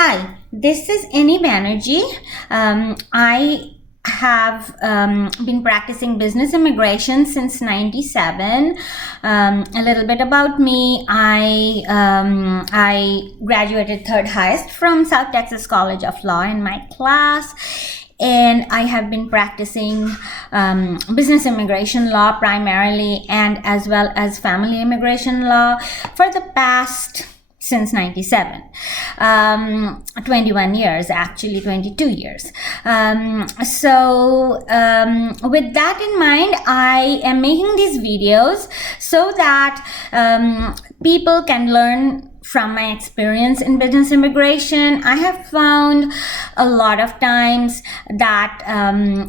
Hi, this is Annie Banerjee. I have been practicing business immigration since '97. A little bit about me: I graduated third highest from South Texas College of Law in my class, and I have been practicing business immigration law primarily, and as well as family immigration law for the past since '97, 21 years, actually 22 years. With that in mind, I am making these videos so that people can learn from my experience in business immigration. I have found a lot of times that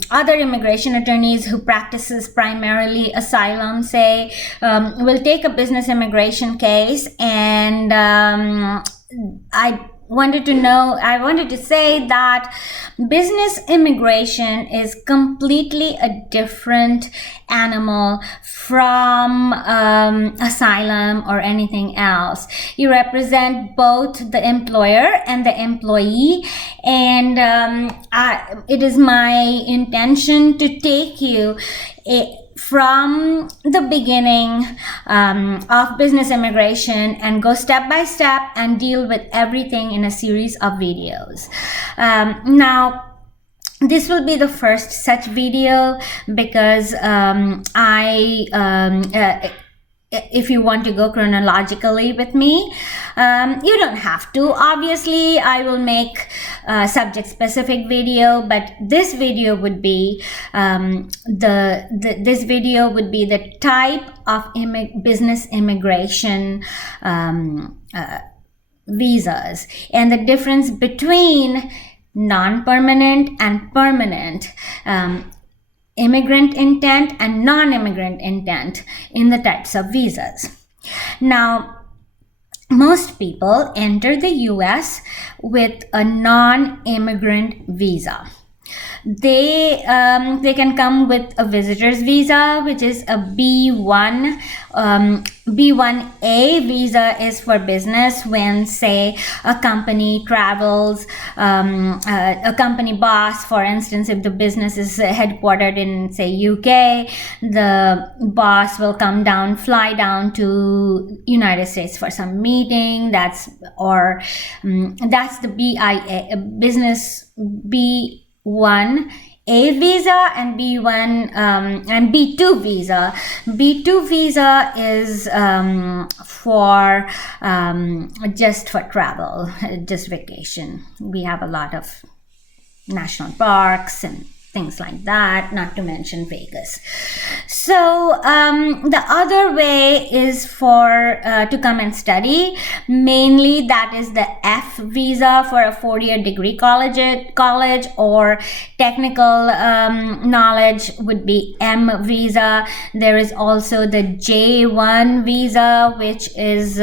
other immigration attorneys who practices primarily asylum, say, will take a business immigration case, and I wanted to say that business immigration is completely a different animal from asylum or anything else. You represent both the employer and the employee, and it is my intention to take you from the beginning of business immigration and go step by step and deal with everything in a series of videos. Now, this will be the first such video because if you want to go chronologically with me, you don't have to. Obviously, I will make a subject-specific video, but this video would be the type of business immigration visas and the difference between non-permanent and permanent, immigrant intent and non-immigrant intent in the types of visas. Now, most people enter the US with a non-immigrant visa. They can come with a visitor's visa, which is a B1. B1A visa is for business when, say, a company travels, a company boss, for instance, if the business is headquartered in, say, UK, the boss will fly down to United States for some meeting. That's the BIA, business B1A visa, and B1 and B2 visa. B2 visa is just for travel, just vacation. We have a lot of national parks and things like that, not to mention Vegas. So the other way is to come and study. Mainly that is the F visa for a 4-year degree college, or technical knowledge would be M visa. There is also the J1 visa, which is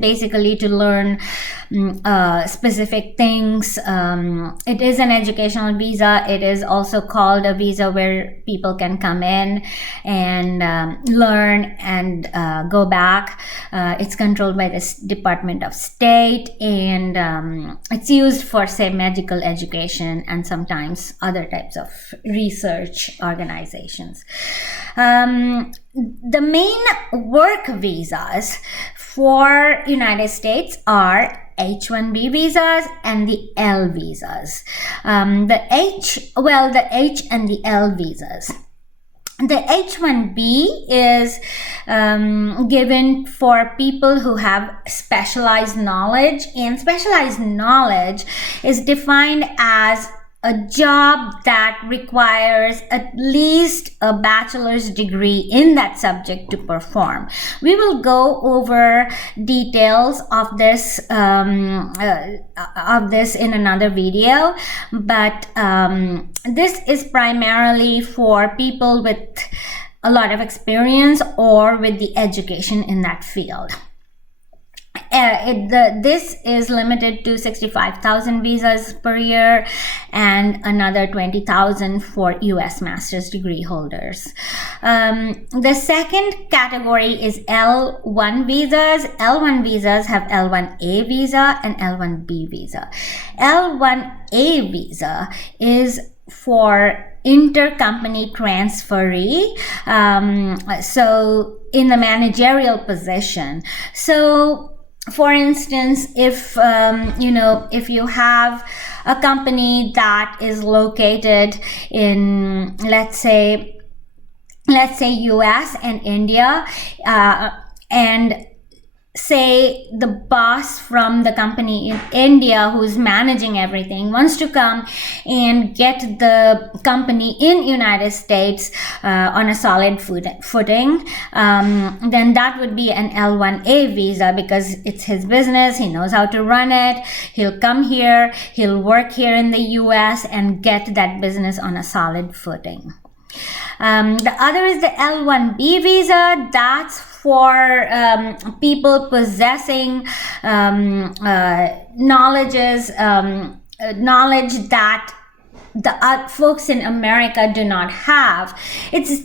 basically to learn specific things. It is an educational visa. It is also called a visa where people can come in and learn and go back. It's controlled by the Department of State, and it's used for, say, medical education and sometimes other types of research organizations. The main work visas for United States are H-1B visas and the L visas. The H and the L visas. The H-1B is given for people who have specialized knowledge, and specialized knowledge is defined as a job that requires at least a bachelor's degree in that subject to perform. We will go over details of this in another video, but this is primarily for people with a lot of experience or with the education in that field. this is limited to 65,000 visas per year and another 20,000 for US master's degree holders. The second category is L1 visas. L1 visas have L1A visa and L1B visa. L1A visa is for intercompany transferee, so in the managerial position. So for instance, if if you have a company that is located in, let's say US and India, and say the boss from the company in India who's managing everything wants to come and get the company in United States on a solid footing, then that would be an L1A visa, because it's his business, he knows how to run it, he'll come here, he'll work here in the US and get that business on a solid footing. The other is the L1B visa. That's for people possessing knowledge that the folks in America do not have. It's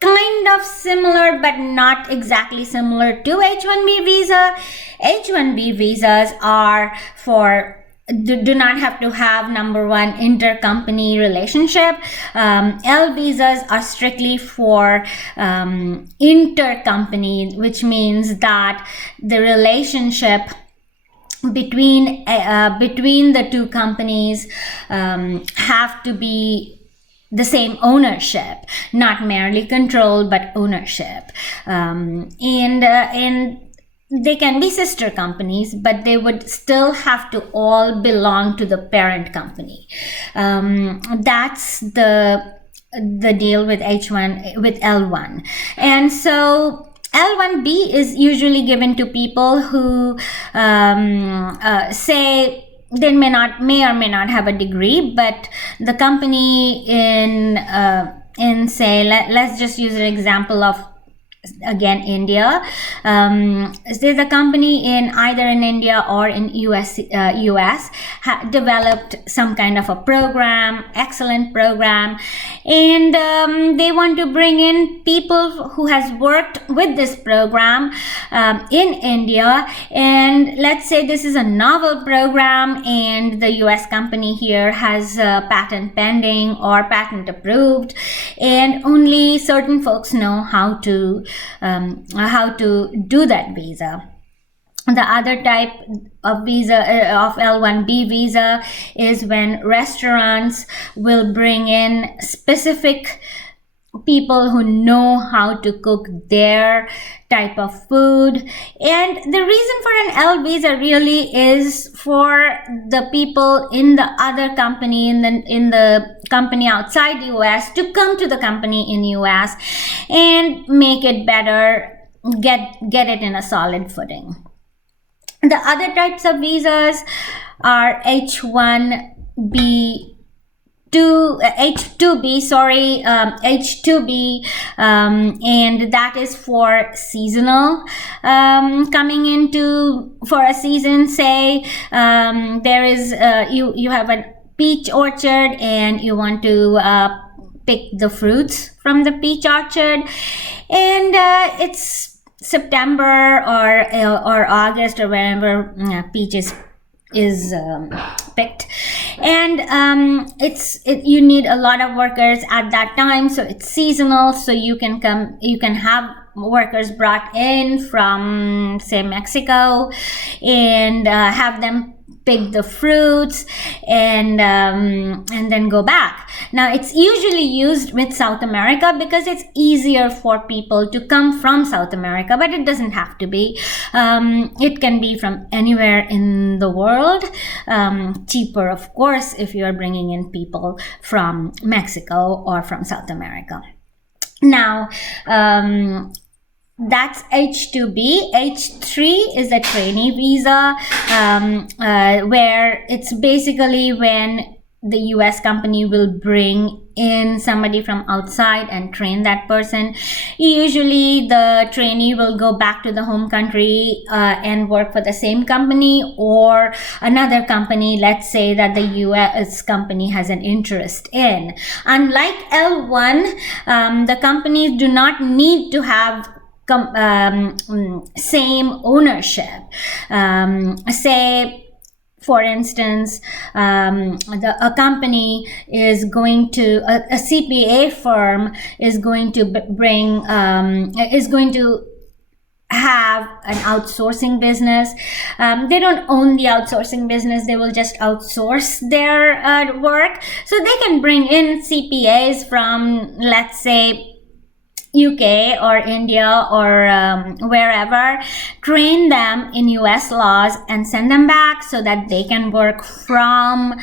kind of similar, but not exactly similar to H-1B visa. H-1B visas are for do not have to have, number one, intercompany relationship. L visas are strictly for intercompany, which means that the relationship between the two companies have to be the same ownership, not merely control, but ownership. And they can be sister companies, but they would still have to all belong to the parent company. That's the deal with L1. And so L1B is usually given to people who say they may or may not have a degree, but the company in say, let's just use an example of, again, India. There's a company either in India or in US developed some kind of a program, excellent program, and they want to bring in people who has worked with this program in India. And let's say this is a novel program and the US company here has patent pending or patent approved, and only certain folks know how to do that visa. The other type of visa, of L1B visa, is when restaurants will bring in specific people who know how to cook their type of food. And the reason for an L visa really is for the people in the other company, in the company outside US, to come to the company in US and make it better, get it in a solid footing. The other types of visas are H2B, and that is for seasonal, coming into for a season. Say there is you have a peach orchard and you want to pick the fruits from the peach orchard, and it's September or August or whenever peach is picked, and you need a lot of workers at that time, so it's seasonal. So you can have workers brought in from, say, Mexico, and have them pick the fruits and then go back. Now, it's usually used with South America because it's easier for people to come from South America, but it doesn't have to be. It can be from anywhere in the world. Cheaper, of course, if you're bringing in people from Mexico or from South America. Now, that's H2B. H3 is a trainee visa, where it's basically when the US company will bring in somebody from outside and train that person. Usually the trainee will go back to the home country and work for the same company or another company, let's say that the US company has an interest in. Unlike L1, the companies do not need to have same ownership. Say, for instance, a company is going to, a CPA firm is going to have an outsourcing business. They don't own the outsourcing business. They will just outsource their work. So they can bring in CPAs from, let's say, UK or India or wherever, train them in US laws and send them back so that they can work from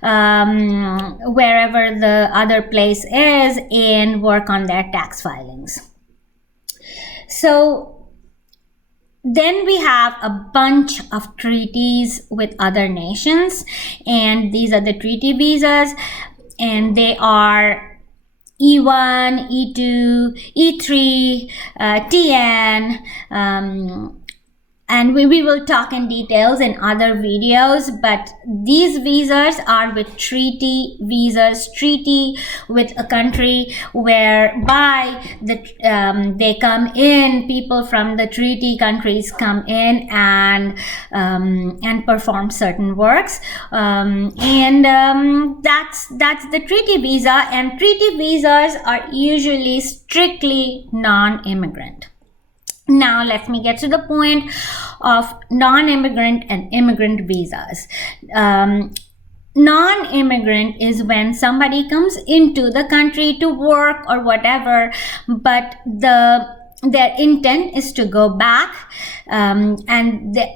wherever the other place is and work on their tax filings. So then we have a bunch of treaties with other nations, and these are the treaty visas, and they are E1, E2, E3, TN, and we will talk in details in other videos, but these visas are with treaty visas, treaty with a country whereby they come in, people from the treaty countries come in and perform certain works, that's the treaty visa, and treaty visas are usually strictly non-immigrant. Now, let me get to the point of non-immigrant and immigrant visas. Non-immigrant is when somebody comes into the country to work or whatever, but their intent is to go back, and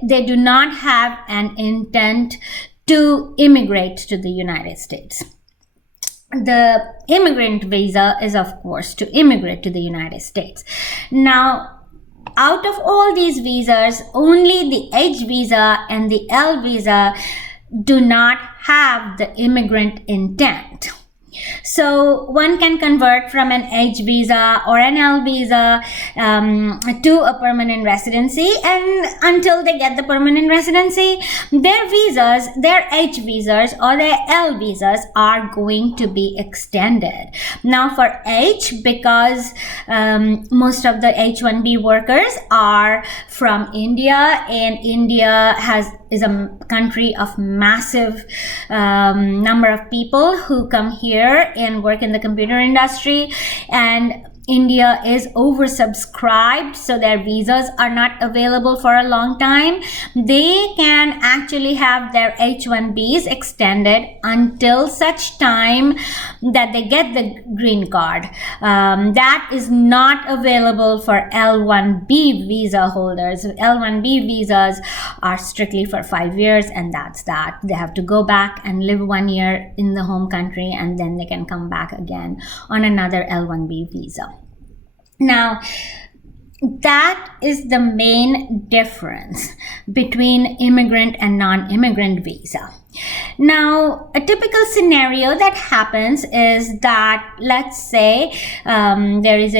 they do not have an intent to immigrate to the United States. The immigrant visa is, of course, to immigrate to the United States. Now, out of all these visas, only the H visa and the L visa do not have the immigrant intent. So one can convert from an H visa or an L visa to a permanent residency, and until they get the permanent residency, their visas, their H visas or their L visas are going to be extended. Now for H, because most of the H-1B workers are from India, and India is a country of massive number of people who come here and work in the computer industry, and India is oversubscribed, so their visas are not available for a long time. They can actually have their H-1Bs extended until such time that they get the green card. That is not available for L-1B visa holders. L-1B visas are strictly for 5 years, and that's that. They have to go back and live 1 year in the home country, and then they can come back again on another L-1B visa. Now, that is the main difference between immigrant and non-immigrant visa. Now, a typical scenario that happens is that, let's say there is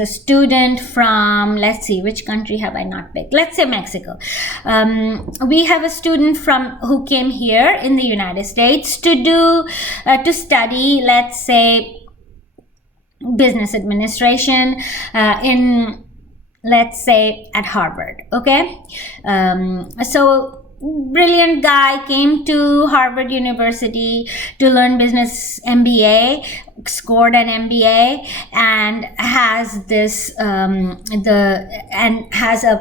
a student from, let's see, which country have I not picked? Let's say Mexico. We have a student who came here in the United States to study, let's say, business administration in, let's say, at Harvard. Okay, so brilliant guy came to Harvard University to learn business MBA, scored an MBA, and has this has a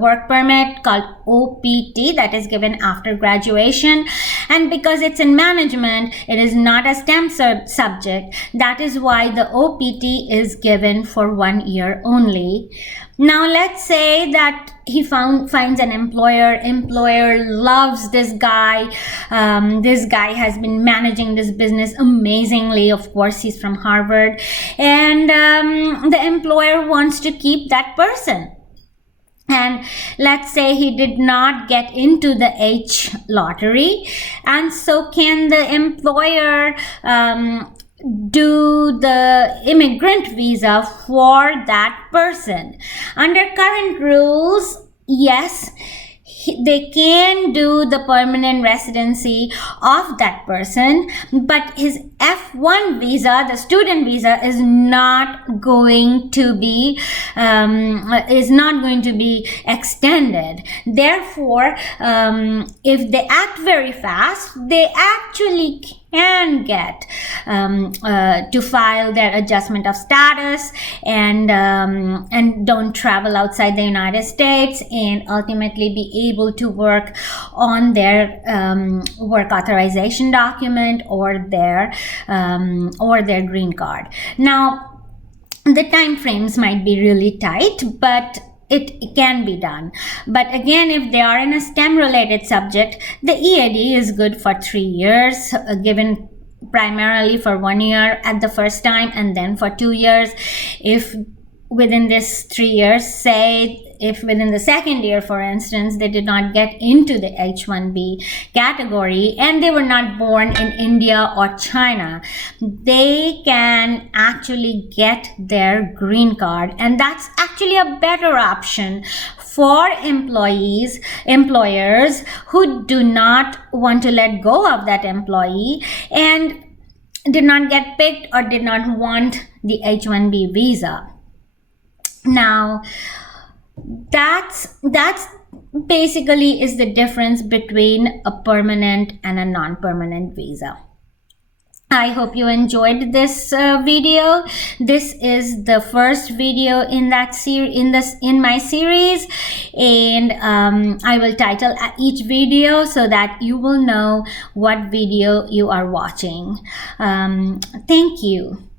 work permit called OPT that is given after graduation. And because it's in management, it is not a STEM subject. That is why the OPT is given for 1 year only. Now, let's say that he finds an employer loves this guy. This guy has been managing this business amazingly. Of course, he's from Harvard, and the employer wants to keep that person. And let's say he did not get into the H lottery, and so can the employer do the immigrant visa for that person? Under current rules, yes, they can do the permanent residency of that person, but his F1 visa, the student visa, is not going to be extended. Therefore, if they act very fast, they actually can get to file their adjustment of status and don't travel outside the United States, and ultimately be able to work on their work authorization document or their green card. Now, the time frames might be really tight, but it can be done. But again, if they are in a STEM related subject, the EAD is good for 3 years, given primarily for 1 year at the first time and then for 2 years. If within this 3 years, say if within the second year, for instance, they did not get into the H-1B category and they were not born in India or China, they can actually get their green card. And that's actually a better option for employers who do not want to let go of that employee and did not get picked or did not want the H-1B visa. Now, that's basically is the difference between a permanent and a non-permanent visa. I hope you enjoyed this video. This is the first video in that in my series, and I will title each video so that you will know what video you are watching. Thank you.